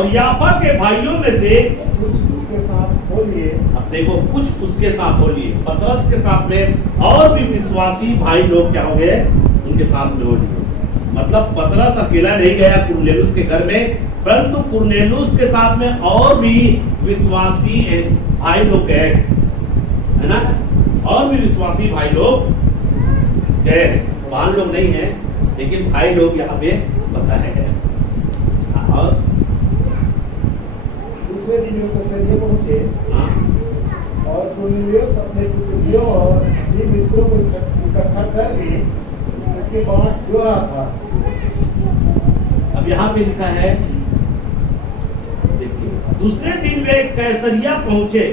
और याफा के भाइयों में से कुछ उसके साथ हो लिए। अब देखो कुछ उसके साथ हो लिए, पतरस के साथ में और भी विश्वासी भाई लोग क्या हो गए, उनके साथ में हो लिए। मतलब पतरस अकेला नहीं गया कुरनेलुस के घर में, परंतु कुरनेलुस के साथ में और भी विश्वासी भाई लोग गए, है ना, और भी विश्वासी भाई लोग गए। बाहर लोग नहीं है, लेकिन भाई लोग यहाँ पे बताए गए। और दूसरे दिन वे कैसरिया पहुंचे हाँ, और कुरनेलियुस अपने कुटुंबियों और अपने मित्रों को इकट्ठा करके उनके बाट जो रहा था। अब यहाँ पे लिखा है, देखिए, दूसरे दिन वे कैसरिया पहुंचे।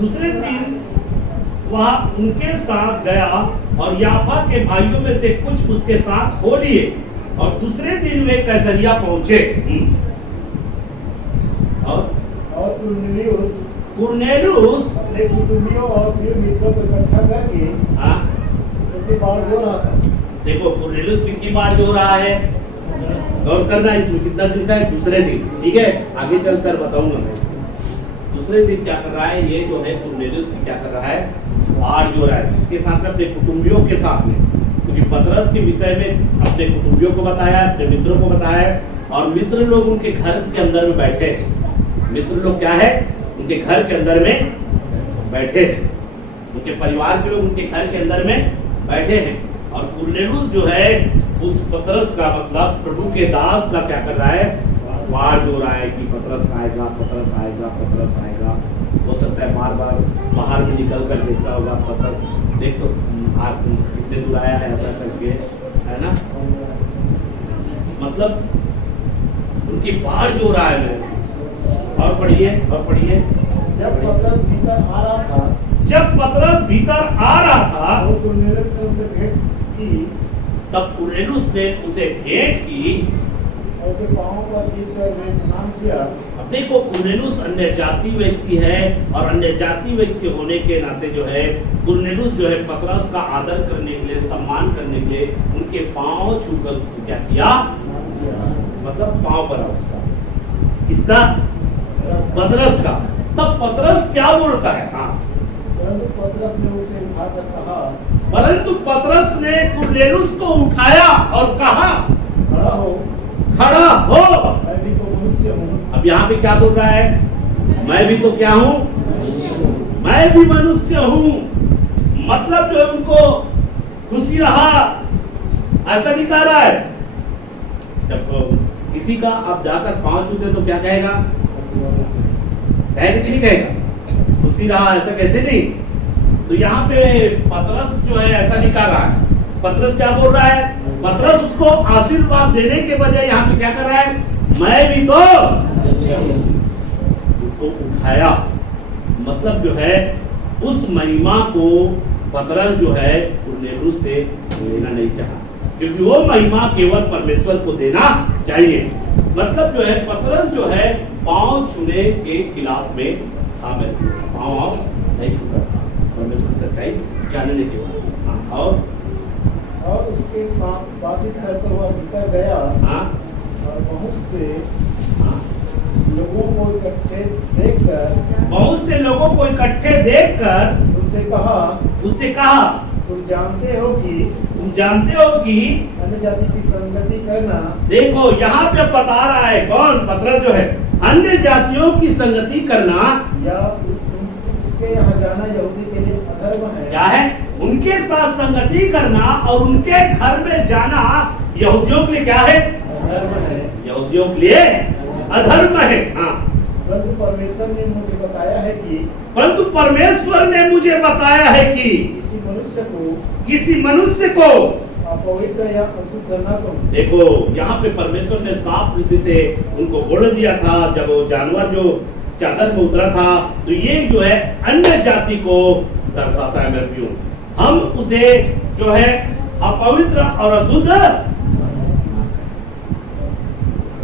दूसरे दिन वह उनके साथ गया और याफा के भाइयों में से कुछ उसके साथ हो लिए, और दूसरे दिन वे कैसरिया पहुंचे। और कुरनेलुस अपने कुटुंबियों और प्रिय मित्रों को इकट्ठा करके उनके बाट जो रहा था। देखो कुरनेलुस कितनी बार जो रहा है, गौर करना इसमें कितना दिन का है, दूसरे दिन, ठीक है, आगे चलकर बताऊंगा मैं। दूसरे दिन क्या कर रहा है, ये जो है कुरनेलुस क्या कर रहा है, बाढ़ जो रहा है, इसके साथ में अपने कुटुंबियों के साथ में, क्योंकि पतरस के विषय में अपने कुटुंबियों को बताया, अपने मित्रों को बताया, और मित्र लोग उनके घर के अंदर में बैठे हैं। मित्र लोग क्या है, उनके घर के अंदर में बैठे हैं, उनके परिवार के लोग उनके घर के अंदर में बैठे हैं। और कुरनेलुस जो है उस पतरस का, मतलब प्रभु के दास का क्या कर रहा है, बाढ़ जो रहा है कि पतरस आएगा, पतरस आएगा, पतरस आएगा। हो सकता है बार बार बाहर में निकल कर देखता होगा, पतरस देख तो आप कितने दूर आया है, ऐसा करके, है ना, मतलब उनकी बाढ़ जो रहा है। और पढ़िए, और पढ़िए। जब पतरस भीतर आ रहा था, जब पतरस भीतर आ रहा था, तो कुरनेलियुस ने उसे भेंट की, तब कुरनेलुस ने उसे भेंट की और उसके पांवों पर गिरकर वे प्रणाम किया। अब देखो कुरनेलुस अन्य जाति व्यक्ति है, और अन्य जाति व्यक्ति होने के नाते जो है कुरनेलुस जो है पतरस का आदर करने के लिए, सम्मान करने के लिए उनके पांव छूकर क्या किया, मतलब पांव भरा उसका, किसका, पतरस का। तब पतरस क्या बोलता है, हाँ, परंतु पतरस ने उसे उठाकर कहा, परंतु पतरस ने कुरनेलुस को उठाया और कहा, खड़ा हो, खड़ा हो। मैं भी तो मनुष्य हूँ। अब यहाँ पे क्या बोल रहा है, मैं भी तो क्या हूँ, मैं भी मनुष्य हूँ। मतलब जो है उनको खुशी रहा, ऐसा नहीं कह रहा है। जब किसी का आप जाकर पांव छूते तो क्या कहेगा, कहेगा नहीं, कहेगा खुशी रहा, ऐसा कहते नहीं। तो यहाँ पे पतरस जो है ऐसा नहीं कह रहा है। पतरस क्या बोल रहा है, पतरस उसको आशीर्वाद देने के बजाय यहाँ पे क्या कर रहा है, मैं भी तो उसको उठाया। मतलब जो है उस महिमा को पतरस जो है कुरनेलुस से लेना नहीं चाहा, क्योंकि वो महिमा केवल परमेश्वर को देना चाहिए। मतलब जो है पतरस जो है पांव छूने के खिलाफ में था, मैं पांव नहीं छूता था, परमेश्वर सच्चाई जानने के बाद। और उसके साथ बातचीत करते हुआ भीतर गया, हाँ, और बहुत से हाँ, लोगों को इकट्ठे देखकर, बहुत से लोगों को इकट्ठे देखकर उससे कहा, तुम जानते हो कि अन्य जाति की संगति करना, देखो यहाँ पे बता रहा है कौन, पतरस जो है, अन्य जातियों की संगति करना या उसके यहाँ जाना यहूदी के लिए अधर्म है। क्या है, उनके साथ संगति करना और उनके घर में जाना यहूदियों के लिए क्या है, अधर्म है, यहूदियों के लिए अधर्म है। हाँ, परंतु परमेश्वर ने मुझे बताया है कि किसी मनुष्य को अपवित्र या अशुद्ध न करो। देखो यहाँ पे परमेश्वर ने साफ रीति से उनको बोल दिया था, जब वो जानवर जो चादर में उतरा था, तो ये जो है अन्य जाति को दर्शाता है। मेरे प्रियो, हम उसे जो है अपवित्र और अशुद्ध,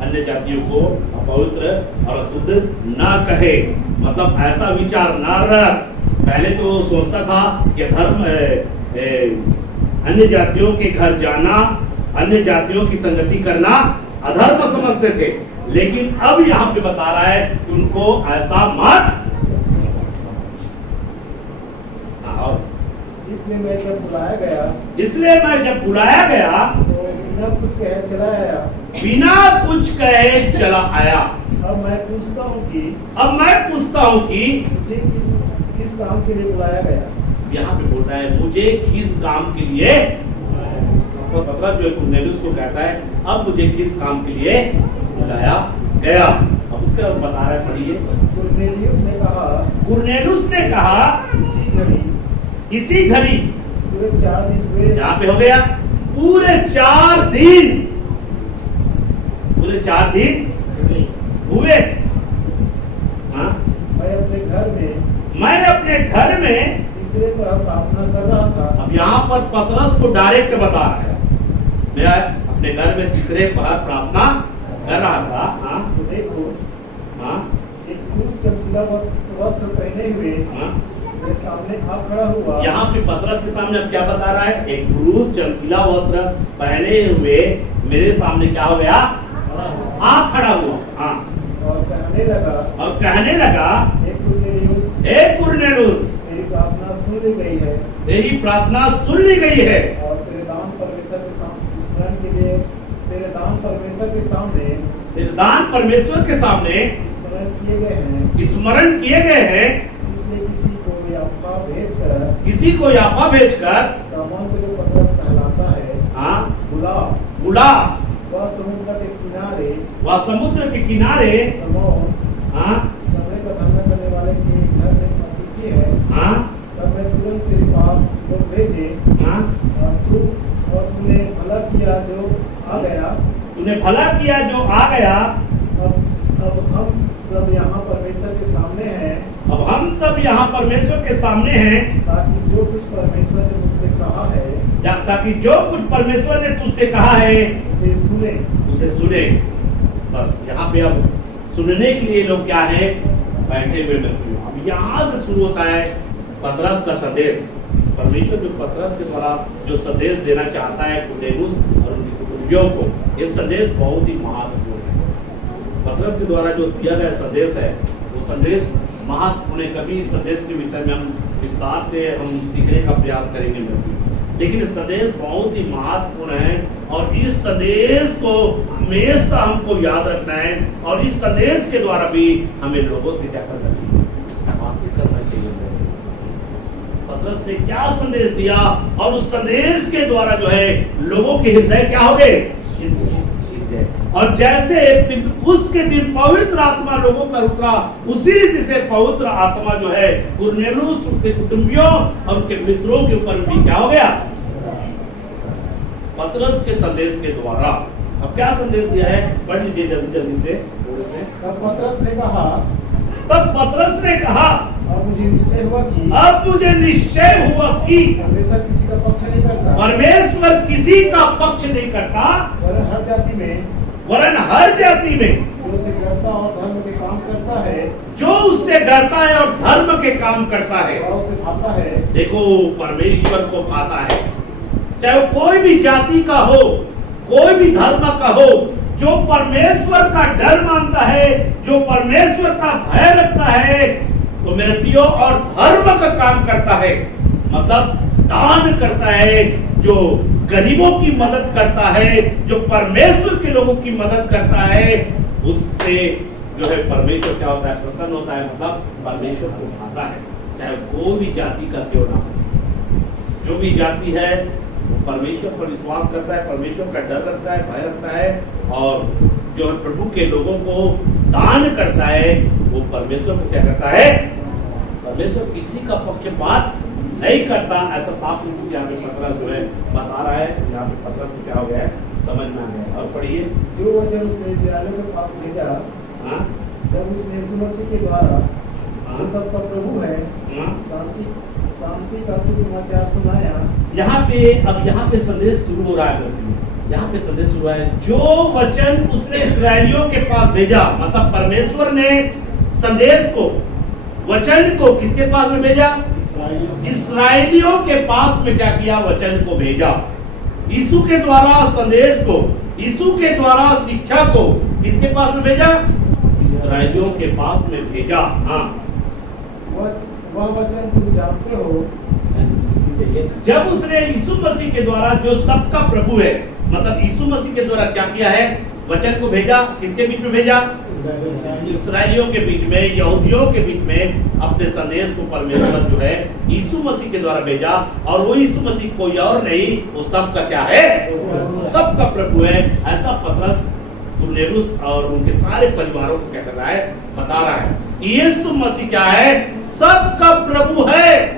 अन्य जातियों को अपवित्र और अशुद्ध ना कहे, मतलब ऐसा विचार ना रख। पहले तो सोचता था कि धर्म अन्य जातियों के घर जाना, अन्य जातियों की संगति करना अधर्म समझते थे, लेकिन अब यहाँ पे बता रहा है कि उनको ऐसा मत। इसलिए मैं जब बुलाया गया तो बिना कुछ कहे चला आया। बिना कुछ कहे चला आया। अब मैं पूछता हूँ कि मुझे किस काम के लिए बुलाया गया। यहाँ पे बोलता है मुझे किस काम के लिए, तो पतरस जो कुरनेलियुस को कहता है अब मुझे किस काम के लिए बुलाया गया। अब उसके बाद बता रहा है, पढ़िए। कुरनेलियुस ने कहा इसी घड़ी पूरे 4 दिन हुए। यहाँ पे हो गया पूरे 4 दिन हुए। हाँ? मैं अपने घर में तीसरे पहर प्रार्थना कर रहा था। अब यहाँ पर पतरस को डायरेक्ट बता रहा है, मैं अपने घर में तीसरे पहर प्रार्थना कर रहा था। हाँ? तो देखो, हाँ? एक पुरुष चमकीला वस्त्र पहने हुए मेरे सामने आ खड़ा हुआ। यहाँ पे पतरस के सामने अब क्या बता रहा है? एक पुरुष चमकीला वस्त्र पहने हुए मेरे सामने क्या हो गया? आ खड़ा हुआ। हाँ? और कहने लगा हे कुरनेलियुस, तेरी प्रार्थना सुन ली गई है। और तेरे दान परमेश्वर के सामने स्मरण किए गए हैं। इसलिए किसी को याफा भेजकर सामोन को जो पतरस कहलाता है, हाँ? बुला। वह समुद्र के किनारे समौन, हाँ? चमड़े का धंधा करने वाले के घर में अतिथि है। हाँ? तब मैं तुरंत तेरे पास लोग भेजे। हाँ? और तूने भला किया जो आ गया। अब हम सब यहाँ परमेश्वर के सामने हैं। ताकि जो कुछ परमेश्वर ने मुझसे कहा है उसे सुने। बस यहाँ पे अब सुनने के लिए लोग क्या है? बैठे हुए व्यक्ति। अब यहाँ से शुरू होता है पतरस का संदेश। परमेश्वर जो पतरस के द्वारा जो संदेश देना चाहता है कुरनेलियुस और उनके कुटुंबियों को, ये संदेश बहुत ही महत्वपूर्ण है। पतरस के द्वारा जो दिया गया संदेश है वो संदेश महत्वपूर्ण है। कभी इस संदेश के विषय में हम विस्तार से हम सीखने का प्रयास करेंगे, लेकिन इस संदेश बहुत ही महत्वपूर्ण है और इस संदेश को हमेशा हमको याद रखना है। और इस संदेश के द्वारा भी हमें लोगों से क्या करना चाहिए? बातचीत करना चाहिए। पतरस ने क्या संदेश दिया और उस संदेश के द्वारा जो है लोगों के हृदय क्या हो गए? और जैसे उसके दिन पवित्र आत्मा लोगों पर उतरा, उसी रीति से पवित्र आत्मा जो है कुरनेलियुस, उसके कुटुंबियों और उनके मित्रों के ऊपर भी क्या हो गया? पतरस के संदेश के द्वारा। अब क्या संदेश दिया है? पढ़ लीजिए जल्दी से। तब पतरस ने कहा अब मुझे निश्चय हुआ कि परमेश्वर किसी का पक्ष नहीं करता। वरन हर जाति में जो उससे डरता और धर्म के काम करता है और उसे भाता है। देखो, परमेश्वर को भाता है, चाहे वो कोई भी जाति का हो, कोई भी धर्म का हो, जो परमेश्वर का डर मानता है, जो परमेश्वर का भय रखता है, तो मेरे प्रियो और धर्म का काम करता है, मतलब दान करता है, जो गरीबों की मदद करता है, जो परमेश्वर के लोगों की मदद करता है, उससे जो है परमेश्वर क्या होता है? प्रसन्न होता है, मतलब परमेश्वर को भाता है। चाहे कोई भी जाति का क्यों ना हो, जो भी जाति है वो परमेश्वर पर विश्वास करता है, परमेश्वर का डर रखता है, भय रखता है, और जो प्रभु के लोगों को दान करता है, वो परमेश्वर को क्या करता है? परमेश्वर किसी का पक्षपात नहीं करता। ऐसा साफ रूप से यहाँ पे पतरस जो है बता रहा है। यहाँ पे पतरस को क्या हो गया है? समझ में आ गया। और पढ़िए, जो वचन उसने इस्राएलियों के पास भेजा, हाँ? जब उसने यीशु मसीह के द्वारा जो सबका प्रभु है, शांति का सुसमाचार सुनाया। यहाँ पे संदेश शुरू हो रहा है। यहाँ पे संदेश शुरू है, जो वचन उसने इस्राएलियों के पास भेजा, मतलब परमेश्वर ने संदेश को, वचन को किसके पास में भेजा? इस्राएलियों के पास में क्या किया? वचन को भेजा। यीशु के द्वारा संदेश को, यीशु के द्वारा शिक्षा को, किसके पास में भेजा? इस्राएलियों के पास में भेजा। हाँ, वह वचन तुम जानते हो जब उसने यीशु मसीह के द्वारा, जो सबका प्रभु है, मतलब यीशु मसीह के द्वारा क्या किया है? वचन को भेजा। किसके बीच में भेजा? इस्राएलियों के बीच में, यहूदियों के बीच में अपने संदेश को परमेश्वर जो है यीशु मसीह के द्वारा भेजा। और वो यीशु मसीह कोई और नहीं, वो सबका क्या है? सबका प्रभु है। ऐसा पतरस कुरनेलियुस और उनके सारे परिवारों को क्या कर रहा है? बता रहा है कि यीशु मसीह क्या है? सबका प्रभु है।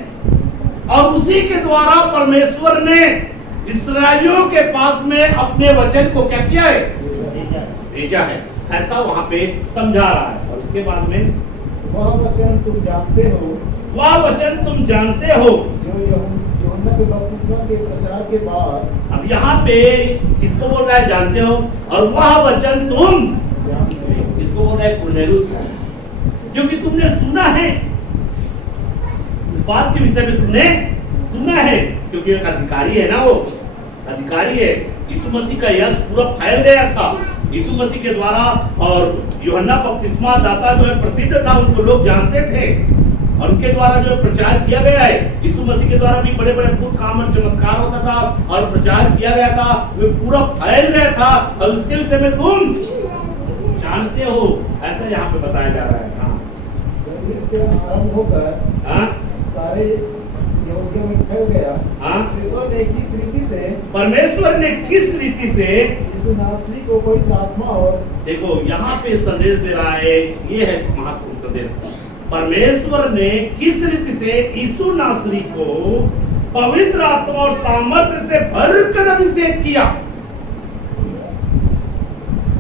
और उसी के द्वारा परमेश्वर ने इस्राएलियों के पास में अपने वचन को क्या किया है? भेजा है। ऐसा वहां पे समझा रहा है। और उसके बाद में वह वचन तुम जानते हो, वह वचन तुम जानते हो, जो यूहन्ना के बपतिस्मा के प्रचार के बाद। अब यहाँ पे किसको बोल रहा है? जानते हो। और वह वचन तुम किसको बोल रहा है? कुरनेलियुस का, जो कि तुमने सुना है। इस बात के विषय में तुमने सुना है, क्योंकि एक अधिकारी है ना, वो अधिकारी है। यीशु मसीह का यश पूरा फैल गया था यीशु मसीह के द्वारा। और यूहन्ना बपतिस्मा दाता जो है प्रसिद्ध था, उनको लोग जानते थे और उनके द्वारा जो प्रचार किया गया है। यीशु मसीह के द्वारा भी बड़े बड़े अद्भुत काम और चमत्कार होता था और प्रचार किया गया था, वो पूरा फैल गया था। और उसके विषय में तुम जानते हो, ऐसा यहाँ पे बताया जा रहा है। हाँ, से आरंभ होकर हाँ, सारे यहूदियों में फैल गया। हाँ। परमेश्वर ने किस रीति से यीशु नासरी को पवित्र आत्मा और देखो यहाँ पे संदेश दे रहा है। ये है महत्वपूर्ण संदेश। परमेश्वर ने किस रीति से यीशु नासरी को पवित्र आत्मा और सामर्थ्य से भरकर अभिषेक किया।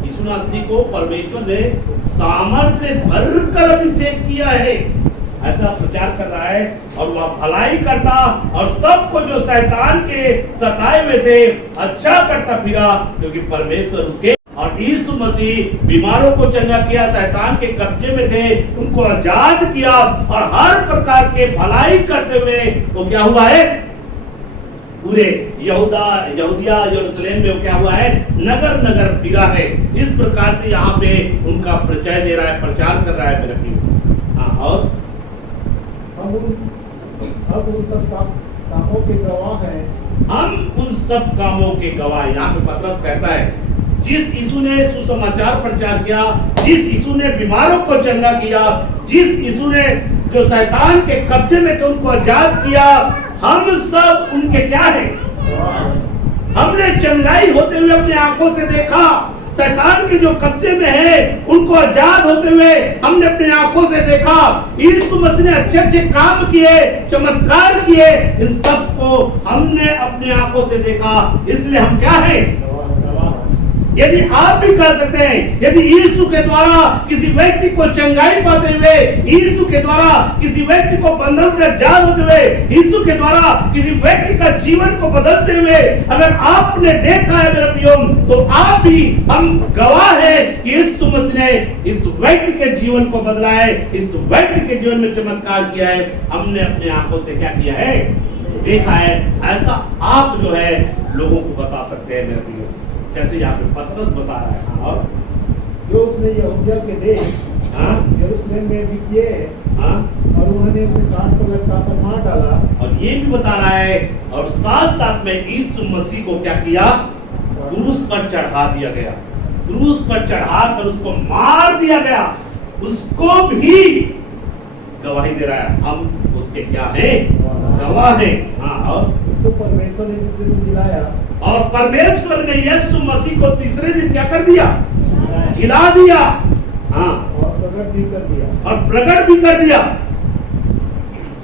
यीशु नासरी को परमेश्वर ने सामर्थ्य से भरकर अभिषेक किया है, ऐसा प्रचार कर रहा है। और वह भलाई करता और सबको जो शैतान के सताए हुए थे अच्छा करता फिरा, क्योंकि परमेश्वर उसके। और यीशु मसीह बीमारों को चंगा किया, शैतान के कब्जे में थे उनको आजाद किया, और हर प्रकार के भलाई करते हुए वो क्या हुआ है? पूरे यहूदिया यरूशलेम में वो क्या हुआ है? नगर नगर फिरा है। इस प्रकार से यहाँ पे उनका परिचय दे रहा है, प्रचार कर रहा है मेरे प्रिय। हाँ, और अब उन सब कामों के गवाह हैं। हम उन सब कामों के गवाह। यहाँ पे पतरस कहता है, जिस यीशु ने सुसमाचार प्रचार किया, जिस यीशु ने बीमारों को चंगा किया, जिस यीशु ने जो शैतान के कब्जे में थे उनको आजाद किया, हम सब उनके क्या है? हमने चंगाई होते हुए अपनी आंखों से देखा। शैतान के जो कब्जे में है उनको आजाद होते हुए हमने अपनी आंखों से देखा। यीशु मसीह ने अच्छे अच्छे काम किए, चमत्कार किए, इन सबको हमने अपनी आंखों से देखा। इसलिए हम क्या है? यदि आप भी कर सकते हैं, यदि यीशु के द्वारा किसी व्यक्ति को चंगाई पाते हुए, यीशु के द्वारा किसी व्यक्ति को बंधन से आजाद होते हुए, यीशु के द्वारा किसी व्यक्ति का जीवन को बदलते हुए अगर आपने देखा है मेरे प्रियो, तो आप भी, हम गवाह है कि यीशु मसीह ने इस व्यक्ति के जीवन को बदला है, इस व्यक्ति के जीवन में चमत्कार किया है। हमने अपनी आंखों से क्या किया है? देखा है। ऐसा आप जो है लोगों को बता सकते हैं मेरे प्रियो, जैसे यहाँ पे पतरस बता रहा है। हाँ, और जो उसने यहूदिया के देश यरूशलेम में भी किए, और उन्होंने उसे कान पर लटकाकर मार डाला। और ये भी बता रहा है, और साथ साथ में यीशु मसीह को क्या किया? क्रूस पर चढ़ा दिया गया। क्रूस पर चढ़ाकर उसको मार दिया गया। उसको भी गवाही दे रहा है, हम उसके क्या है? गवाह है। हाँ, और उसको परमेश्वर ने तीसरे दिन दिलाया, और परमेश्वर ने यीशु मसीह को तीसरे दिन क्या कर दिया? जिला दिया। हाँ, और प्रकट भी कर दिया, और प्रकट भी कर दिया।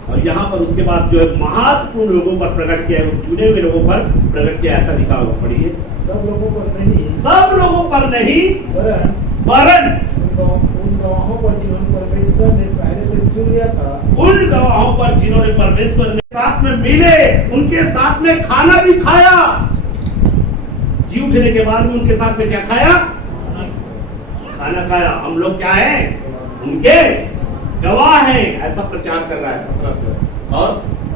और यहाँ पर उसके बाद जो है महत्वपूर्ण लोगों पर प्रकट किया है, चुने हुए लोगों पर प्रकट किया, ऐसा लिखा हुआ। पढ़िए, सब लोगों पर नहीं, सब लोगों पर नहीं, वरन उन गवाहों पर जिन्होंने परमेश्वर ने पहले से चुन लिया था, उन गवाहों पर जिन्होंने परमेश्वर ने साथ में मिले, उनके साथ में खाना भी खाया। जी उठने के बाद में उनके साथ में क्या खाया? खाना खाया। हम लोग क्या है? उनके गवाह हैं, ऐसा प्रचार कर रहा है। और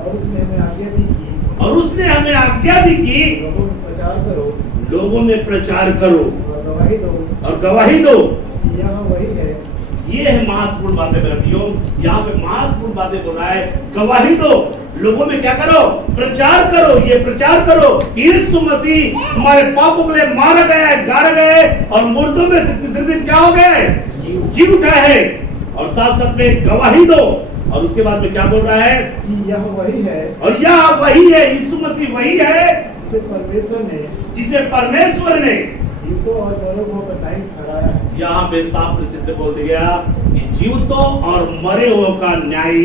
उसने हमें आज्ञा दी कि, और उसने हमें आज्ञा दी कि लोगों में प्रचार करो, लोगों में प्रचार करो, और गवाही गवाही दो और गवाही दो। कि यह वही है ये है महत्वपूर्ण बातें मेरे भाइयों, यहाँ पे महत्वपूर्ण बातें बोल रहा है, गवाही दो, लोगों में क्या करो, प्रचार करो, ये प्रचार करो कि यीशु मसीह हमारे पापों के लिए मारा गया है, गाड़ा गया है और मुर्दों में से तीसरे दिन क्या हो गया है, जी उठा है। और साथ साथ में गवाही दो, और उसके बाद में क्या बोल रहा है कि यह वही है और यह वही है, यीशु मसीह वही है जिसे परमेश्वर ने जीवतों और मरों का टाइम ठहराया है। यहाँ पे साफ तरीके से बोल दिया कि जीवतों और मरे हुओं का न्याय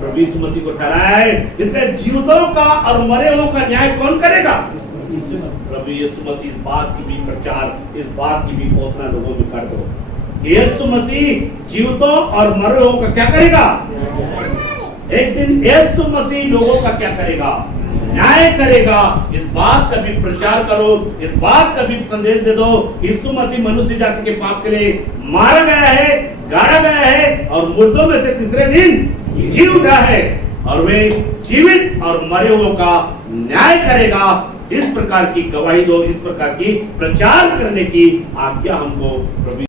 प्रभु यीशु मसीह को ठहराया है। इसलिए जीवतों का और मरे हुओं का न्याय कौन करेगा, प्रभु यीशु मसीह। इस बात की भी प्रचार, इस बात की भी घोषणा लोगों में कर दो, यीशु मसीह जीवतों और मरे हुओं का क्या करेगा, एक दिन यीशु मसीह लोगों का क्या करेगा, न्याय करेगा। इस बात का भी प्रचार करो, इस बात का भी संदेश दे दो। यीशु मसीह मनुष्य जाति के पाप के लिए मारा गया है, गाड़ा गया है और मुर्दों में से तीसरे दिन जी उठा है और वे जीवित और मरे हुओं का न्याय करेगा। इस प्रकार की गवाही दो, इस प्रकार की प्रचार करने की आज्ञा हमको प्रभु